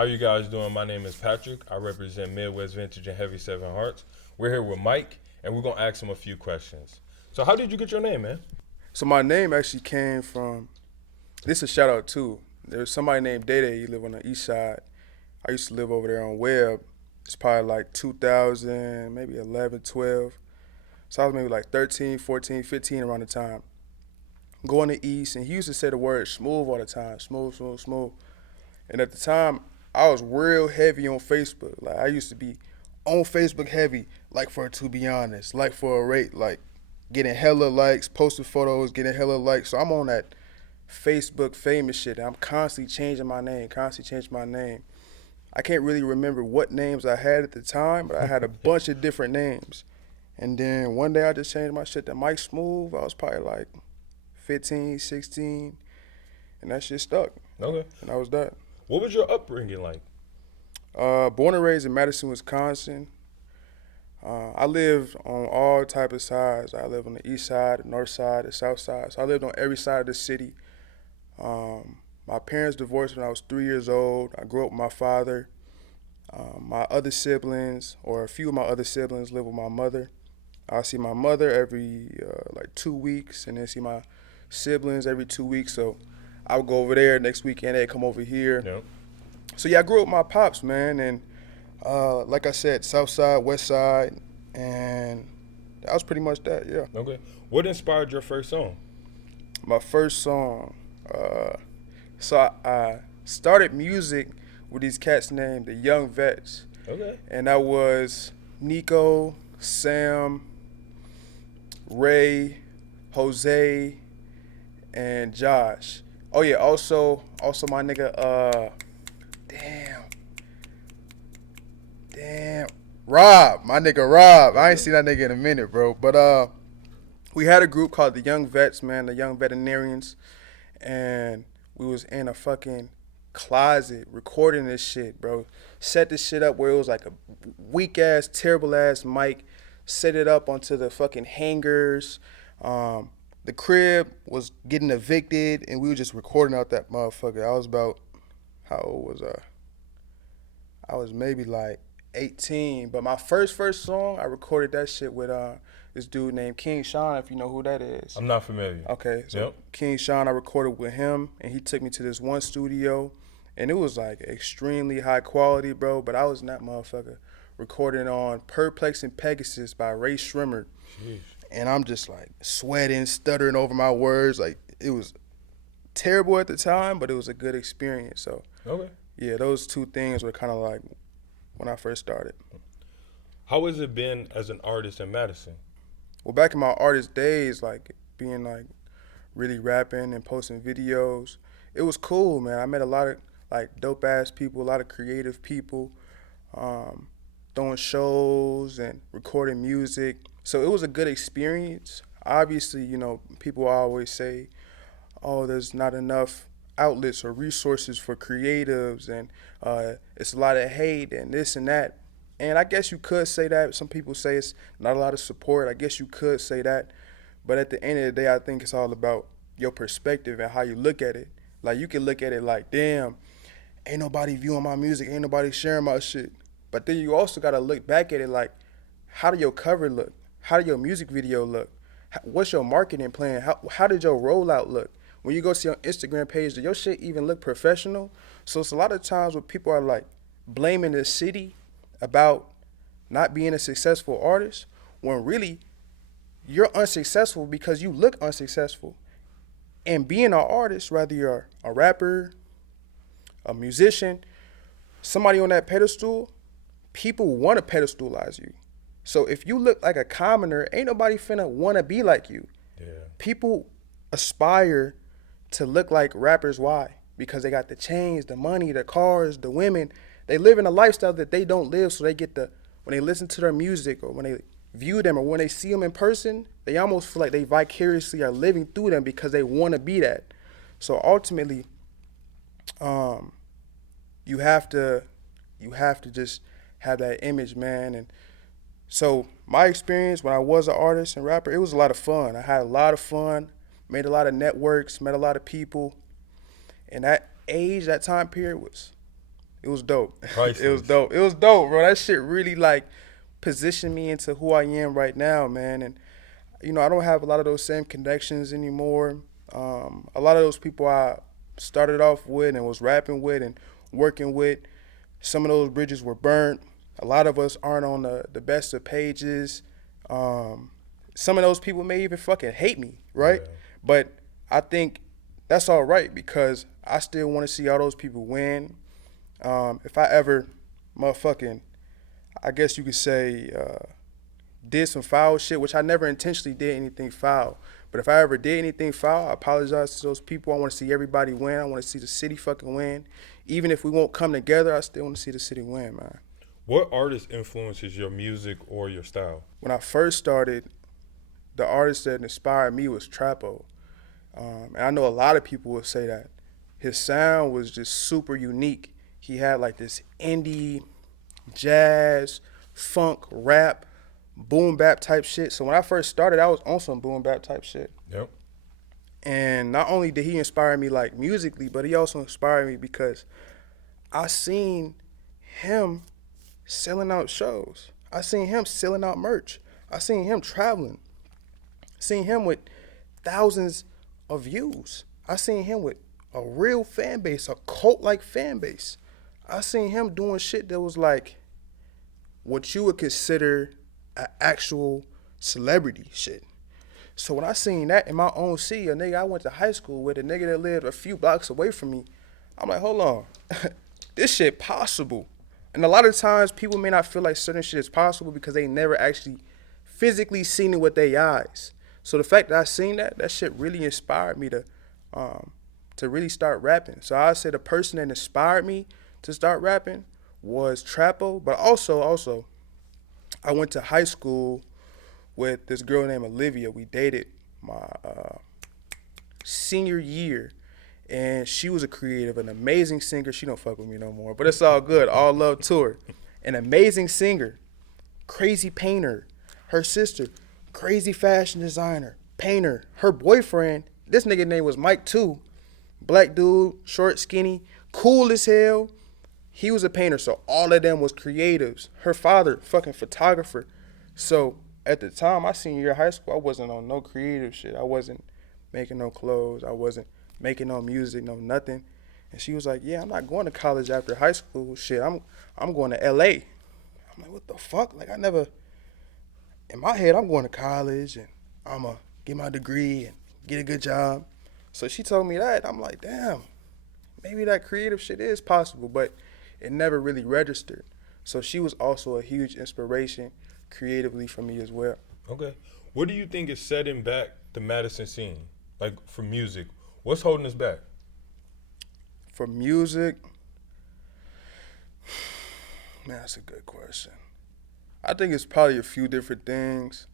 How you guys doing? My name is Patrick. I represent Midwest Vintage and Heavy Seven Hearts. We're here with Mike, and we're gonna ask him a few questions. So, how did you get your name, man? So my name actually came from, this is a shout out too. There's somebody named Day. He live on the east side. I used to live over there on Webb. It's probably like 2000, maybe 11, 12. So I was maybe like 13, 14, 15 around the time. Going to East, and he used to say the word smooth all the time, smooth, smooth, smooth. And at the time, I was real heavy on Facebook. Like I used to be on Facebook heavy, like for to be honest, like for a rate, like getting hella likes, posting photos, getting hella likes. So I'm on that Facebook famous shit. And I'm constantly changing my name, constantly changing my name. I can't really remember what names I had at the time, but I had a bunch of different names. And then one day I just changed my shit to Mike Smooth. I was probably like 15, 16, and that shit stuck. Okay. And that was that. What was your upbringing like? Born and raised in Madison, Wisconsin. I lived on all type of sides. I lived on the east side, the north side, the south side. So I lived on every side of the city. My parents divorced when I was 3 years old. I grew up with my father. My other siblings, or a few of my other siblings, live with my mother. I see my mother every like 2 weeks, and then see my siblings every 2 weeks. So I would go over there next weekend. They'd come over here. Yep. So yeah, I grew up with my pops, man, and like I said, south side, west side, and that was pretty much that. Yeah. Okay. What inspired your first song? My first song. So I started music with these cats named the Young Vets, Okay. and that was Nico, Sam, Ray, Jose, and Josh. Oh yeah, also my nigga, damn, Rob, my nigga Rob. I ain't seen that nigga in a minute, bro. But we had a group called the Young Vets, man, the Young Veterinarians, and we was in a fucking closet recording this shit, bro. Set this shit up where it was like a weak ass, terrible ass mic. Set it up onto the fucking hangers. The crib was getting evicted, and we were just recording out that motherfucker. I was about, how old was I? I was maybe like 18. But my first song, I recorded that shit with this dude named King Sean, if you know who that is. I'm not familiar. Okay, so Yep. King Sean, I recorded with him, and he took me to this one studio, and it was like extremely high quality, bro. But I was in that motherfucker recording on Perplex and Pegasus by Ray Shrimmer, Jeez. and I'm just like sweating, stuttering over my words. Like it was terrible at the time, but it was a good experience. So Okay. yeah, those two things were kind of like when I first started. How has it been as an artist in Madison? Well, back in my artist days, like being like really rapping and posting videos, it was cool, man. I met a lot of like dope ass people, a lot of creative people, throwing shows and recording music. So it was a good experience. Obviously, you know, people always say, oh, there's not enough outlets or resources for creatives, and it's a lot of hate and this and that. And I guess you could say that. Some people say it's not a lot of support. I guess you could say that. But at the end of the day, I think it's all about your perspective and how you look at it. Like, you can look at it like, damn, ain't nobody viewing my music, ain't nobody sharing my shit. But then you also got to look back at it like, how did your cover look? How did your music video look? What's your marketing plan? How did your rollout look? When you go see your Instagram page, does your shit even look professional? So it's a lot of times where people are like blaming the city about not being a successful artist, when really you're unsuccessful because you look unsuccessful. And being an artist, whether you're a rapper, a musician, somebody on that pedestal, people want to pedestalize you. So if you look like a commoner, ain't nobody finna want to be like you. Yeah. People aspire to look like rappers. Why? Because they got the chains, the money, the cars, the women. They live in a lifestyle that they don't live, so they get when they listen to their music or when they view them or when they see them in person, they almost feel like they vicariously are living through them because they want to be that. So ultimately, you have to just have that image, man. And so my experience when I was an artist and rapper, it was a lot of fun. I had a lot of fun, made a lot of networks, met a lot of people. And that age, that time period It was dope. It was Priceless. dope. It was dope, bro. That shit really like positioned me into who I am right now, man. And I don't have a lot of those same connections anymore. A lot of those people I started off with and was rapping with and working with, some of those bridges were burnt. A lot of us aren't on the best of pages. Some of those people may even fucking hate me, right? Yeah. But I think that's all right because I still want to see all those people win. If I ever motherfucking, I guess you could say, did some foul shit, which I never intentionally did anything foul. But if I ever did anything foul, I apologize to those people. I want to see everybody win. I want to see the city fucking win. Even if we won't come together, I still want to see the city win, man. What artist influences your music or your style? When I first started, the artist that inspired me was Trapo. And I know a lot of people will say that. His sound was just super unique. He had like this indie, jazz, funk, rap, boom bap type shit. So when I first started, I was on some boom bap type shit. Yep. And not only did he inspire me like musically, but he also inspired me because I seen him selling out shows. I seen him selling out merch. I seen him traveling. Seen him with thousands of views. I seen him with a real fan base, a cult-like fan base. I seen him doing shit that was like what you would consider an actual celebrity shit. So when I seen that in my own city, a nigga I went to high school with, a nigga that lived a few blocks away from me, I'm like, hold on, this shit possible. And a lot of times people may not feel like certain shit is possible because they never actually physically seen it with their eyes. So the fact that I seen that shit really inspired me to really start rapping. So I say the person that inspired me to start rapping was Trapo, but also I went to high school with this girl named Olivia. We dated my senior year, and she was a creative, an amazing singer. She don't fuck with me no more, but it's all good. All love to her. An amazing singer, crazy painter. Her sister, crazy fashion designer, painter. Her boyfriend, this nigga name was Mike too. Black dude, short, skinny, cool as hell. He was a painter, so all of them was creatives. Her father, fucking photographer. So at the time, my senior year of high school, I wasn't on no creative shit. I wasn't making no clothes. I wasn't making no music, no nothing. And she was like, yeah, I'm not going to college after high school. Shit, I'm going to LA. I'm like, what the fuck? Like, I never, in my head, I'm going to college and I'm going to get my degree and get a good job. So she told me that. I'm like, damn, maybe that creative shit is possible, but it never really registered. So she was also a huge inspiration creatively for me as well. Okay. What do you think is setting back the Madison scene? Like for music, what's holding us back? For music, man, that's a good question. I think it's probably a few different things.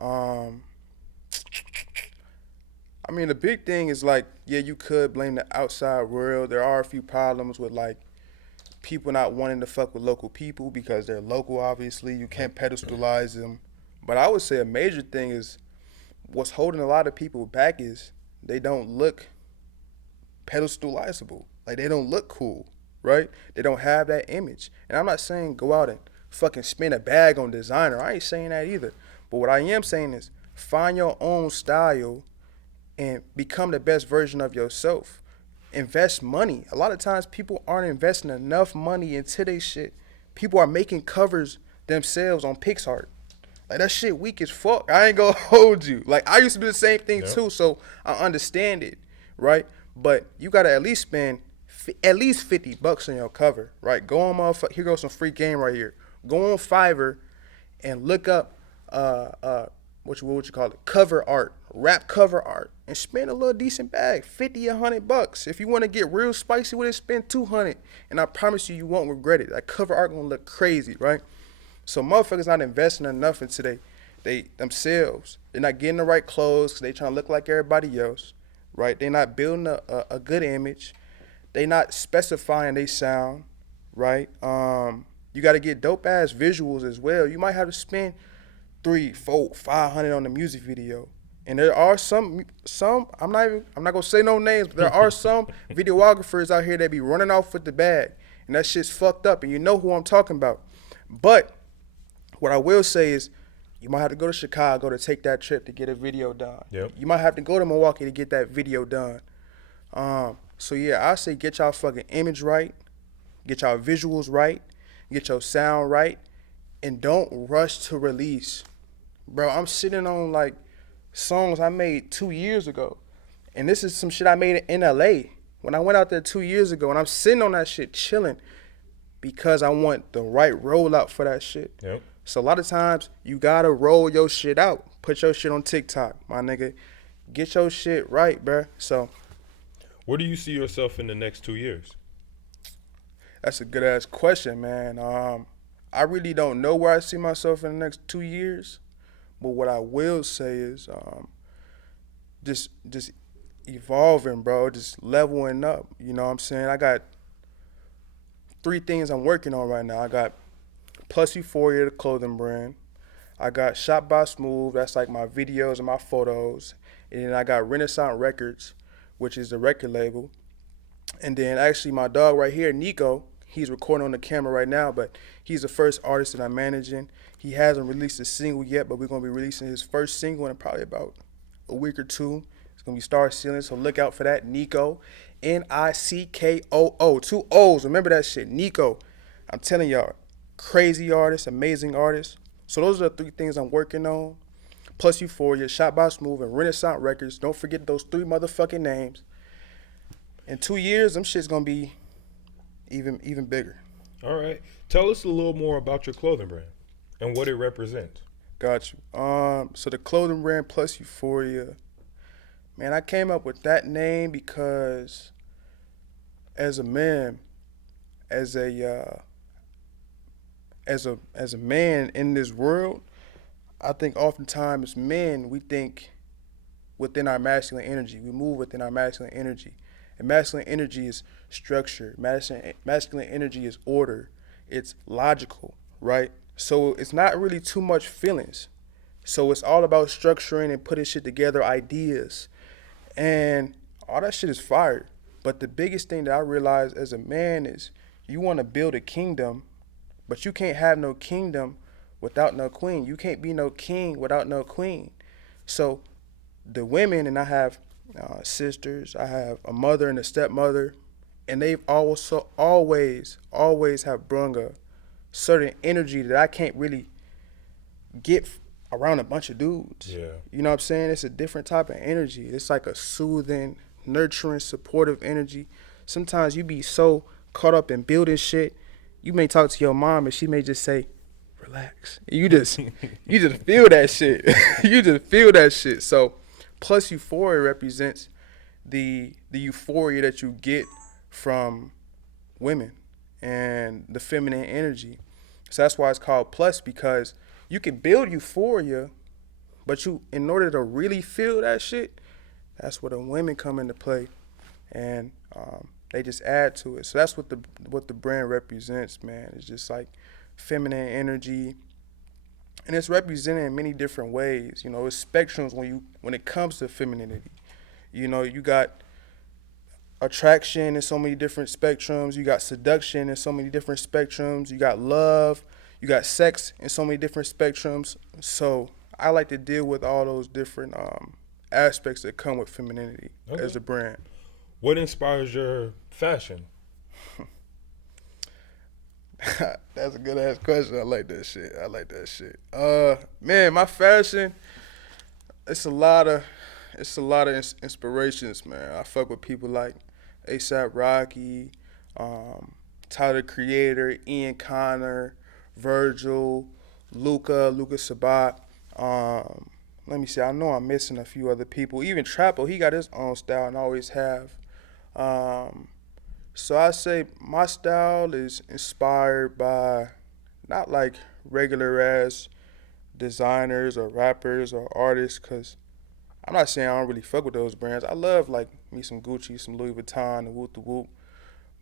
I mean, the big thing is like, yeah, you could blame the outside world. There are a few problems with like people not wanting to fuck with local people because they're local, obviously. You can't pedestalize them. But I would say a major thing is what's holding a lot of people back is they don't look pedestalizable. Like, they don't look cool, right? They don't have that image. And I'm not saying go out and fucking spend a bag on designer. I ain't saying that either. But what I am saying is find your own style and become the best version of yourself. Invest money. A lot of times people aren't investing enough money into their shit. People are making covers themselves on PixArt. Like, that shit weak as fuck. I ain't gonna hold you. Like, I used to do the same thing too, so I understand it, right? But you gotta at least spend at least $50 on your cover, right? Go on, motherfucker. Here goes some free game right here. Go on Fiverr and look up what you call it, cover art, rap cover art, and spend a little decent bag, $50, $100. If you want to get real spicy with it, spend $200, and I promise you, you won't regret it. That cover art gonna look crazy, right? So motherfuckers not investing enough into they themselves. They're not getting the right clothes because they trying to look like everybody else, right? They're not building a good image. They not specifying they sound, right? You got to get dope ass visuals as well. You might have to spend $300, $400, $500 on the music video. And there are some I'm not gonna say no names, but there are some videographers out here that be running off with the bag. and that shit's fucked up, and you know who I'm talking about. But what I will say is, you might have to go to Chicago to take that trip to get a video done. Yep. You might have to go to Milwaukee to get that video done. So yeah, I say get y'all fucking image right, get y'all visuals right, get your sound right, and don't rush to release. Bro, I'm sitting on like songs I made 2 years ago, and this is some shit I made in LA when I went out there 2 years ago, and I'm sitting on that shit chilling because I want the right rollout for that shit. Yep. So a lot of times you gotta roll your shit out. Put your shit on TikTok, my nigga. Get your shit right, bruh. So Where do you see yourself in the next 2 years? that's a good ass question, man. I really don't know where I see myself in the next 2 years, but what I will say is just evolving, bro. Just leveling up. You know what I'm saying? I got 3 things I'm working on right now. I got Plus Euphoria, the clothing brand. I got Shop by Smooth, that's like my videos and my photos. And then I got Renaissance Records, which is the record label. And then actually my dog right here, Nico, he's recording on the camera right now, but he's the first artist that I'm managing. He hasn't released a single yet, but we're going to be releasing his first single in probably about a week or 2. It's going to be Star Ceiling, so look out for that. Nico, Nickoo, 2 O's. Remember that shit, Nico. I'm telling y'all, crazy artist, amazing artist. So those are the 3 things I'm working on. Plus Euphoria, Shot by Smooth, and Renaissance Records. Don't forget those 3 motherfucking names. In 2 years, them shit's gonna be even bigger. All right. Tell us a little more about your clothing brand and what it represents. Got you. So the clothing brand Plus Euphoria, man, I came up with that name because as a man, as a man in this world, I think oftentimes men, we think within our masculine energy. We move within our masculine energy. And masculine energy is structure. Masculine energy is order. It's logical, right? So it's not really too much feelings. So it's all about structuring and putting shit together, ideas. And all that shit is fire. But the biggest thing that I realized as a man is you want to build a kingdom, but you can't have no kingdom without no queen. You can't be no king without no queen. So the women, and I have sisters, I have a mother and a stepmother, and they've also always have brung a certain energy that I can't really get around a bunch of dudes. Yeah. You know what I'm saying? It's a different type of energy. It's like a soothing, nurturing, supportive energy. Sometimes you be so caught up in building shit, you may talk to your mom and she may just say, relax. You just feel that shit. You just feel that shit. So Plus Euphoria represents the euphoria that you get from women and the feminine energy. So that's why it's called Plus, because you can build euphoria, but in order to really feel that shit, that's where the women come into play, and they just add to it. So that's what the brand represents, man. It's just like feminine energy, and it's represented in many different ways. You know, it's spectrums when it comes to femininity. You know, you got attraction in so many different spectrums. You got seduction in so many different spectrums. You got love. You got sex in so many different spectrums. So I like to deal with all those different aspects that come with femininity as a brand. What inspires your fashion? That's a good ass question. I like that shit. Man, my fashion, it's a lot of inspirations, man. I fuck with people like A$AP Rocky, Tyler the Creator, Ian Connor, Virgil, Luca Sabat. Let me see. I know I'm missing a few other people. Even Trapo, he got his own style and always have. So I say my style is inspired by not like regular ass designers or rappers or artists, because I'm not saying I don't really fuck with those brands. I love like me some Gucci, some Louis Vuitton, and whoop the whoop.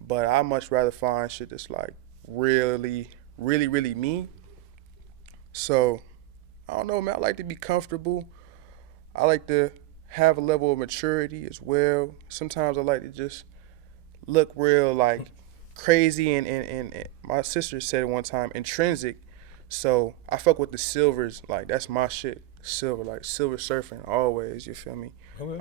But I much rather find shit that's like really me. So I don't know, man. I like to be comfortable. I like to have a level of maturity as well. Sometimes I like to just look real like crazy and my sister said it one time, intrinsic. So I fuck with the silvers, like that's my shit. Silver, like silver surfing always, you feel me? Okay.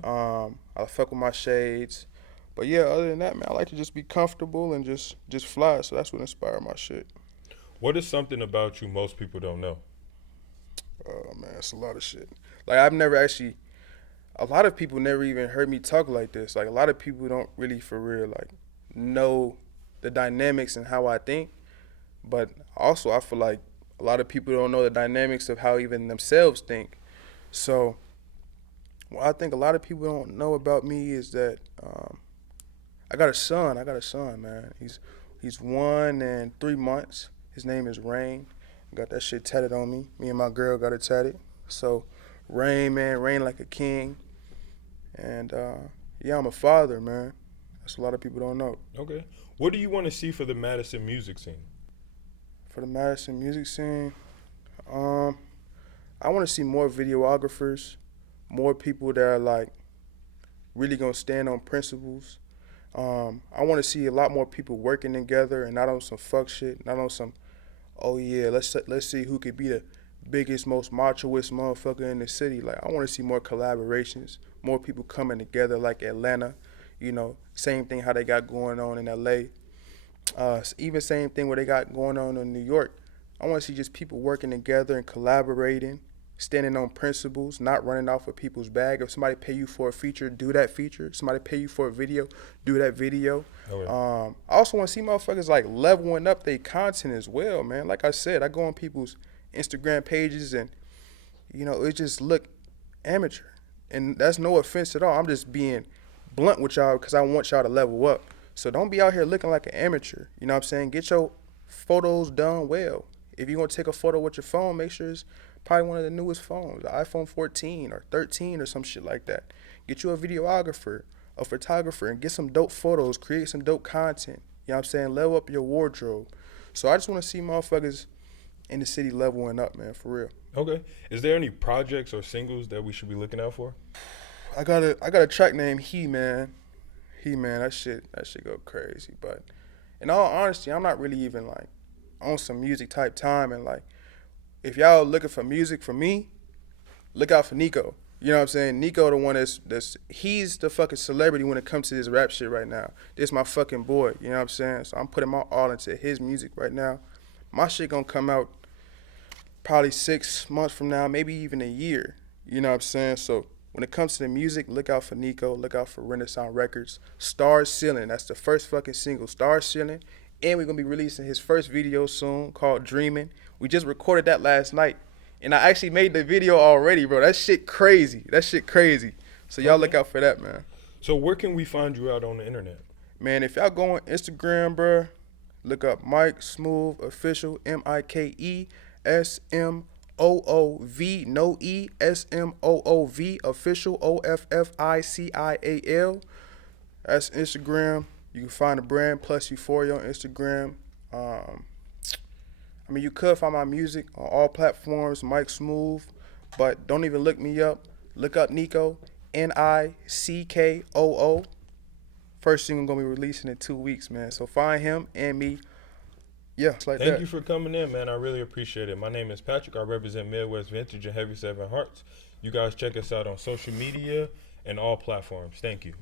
I fuck with my shades. But yeah, other than that, man, I like to just be comfortable and just fly. So that's what inspired my shit. What is something about you most people don't know? Oh man, it's a lot of shit. Like I've never actually a lot of people never even heard me talk like this. Like a lot of people don't really for real like know the dynamics and how I think. But also I feel like a lot of people don't know the dynamics of how even themselves think. So what I think a lot of people don't know about me is that I got a son. I got a son, man. He's 1 and 3 months. His name is Rain. I got that shit tatted on me. Me and my girl got it tatted. So Rain, man, reign like a king. And yeah, I'm a father, man. That's a lot of people don't know. Okay. What do you want to see for the Madison music scene? For the Madison music scene, I want to see more videographers, more people that are like really gonna stand on principles. I want to see a lot more people working together and not on some fuck shit, not on some, oh yeah, let's see who could be the biggest, most machoist motherfucker in the city. Like I want to see more collaborations, more people coming together like Atlanta, you know, same thing how they got going on in LA. Even same thing what they got going on in New York. I want to see just people working together and collaborating, standing on principles, not running off of people's bag. If somebody pay you for a feature, do that feature. Somebody pay you for a video, do that video. Okay. I also want to see motherfuckers like leveling up their content as well, man. Like I said, I go on people's Instagram pages and, you know, it just look amateur. And that's no offense at all. I'm just being blunt with y'all because I want y'all to level up. So don't be out here looking like an amateur. You know what I'm saying? Get your photos done well. If you're going to take a photo with your phone, make sure it's probably one of the newest phones, the iPhone 14 or 13 or some shit like that. Get you a videographer, a photographer, and get some dope photos. Create some dope content. You know what I'm saying? Level up your wardrobe. So I just want to see motherfuckers in the city leveling up, man, for real. Okay. Is there any projects or singles that we should be looking out for? I got a track named He Man. He Man, that shit go crazy. But in all honesty, I'm not really even like on some music type time. And like, if y'all looking for music from me, look out for Nico. You know what I'm saying? Nico the one he's the fucking celebrity when it comes to this rap shit right now. This my fucking boy. You know what I'm saying? So I'm putting my all into his music right now. My shit gonna come out probably 6 months from now, maybe even a year. You know what I'm saying? So when it comes to the music, look out for Nico, look out for Renaissance Records. Star Ceiling, that's the first fucking single, Star Ceiling. And we're gonna be releasing his first video soon called Dreaming. We just recorded that last night. And I actually made the video already, bro. That shit crazy. So y'all look out for that, man. So where can we find you out on the internet? Man, if y'all go on Instagram, bro, look up Mike Smooth Official, MikeSmoov, no E, SMOOV, Official, OFFICIAL. That's Instagram. You can find the brand Plus Euphoria on Instagram. I mean, you could find my music on all platforms, Mike Smooth, but don't even look me up. Look up Nico, NICKOO. First single gonna be releasing in 2 weeks, man. So find him and me. Yeah, it's like that. Thank you for coming in, man. I really appreciate it. My name is Patrick. I represent Midwest Vintage and Heavy 7 Hearts. You guys check us out on social media and all platforms. Thank you.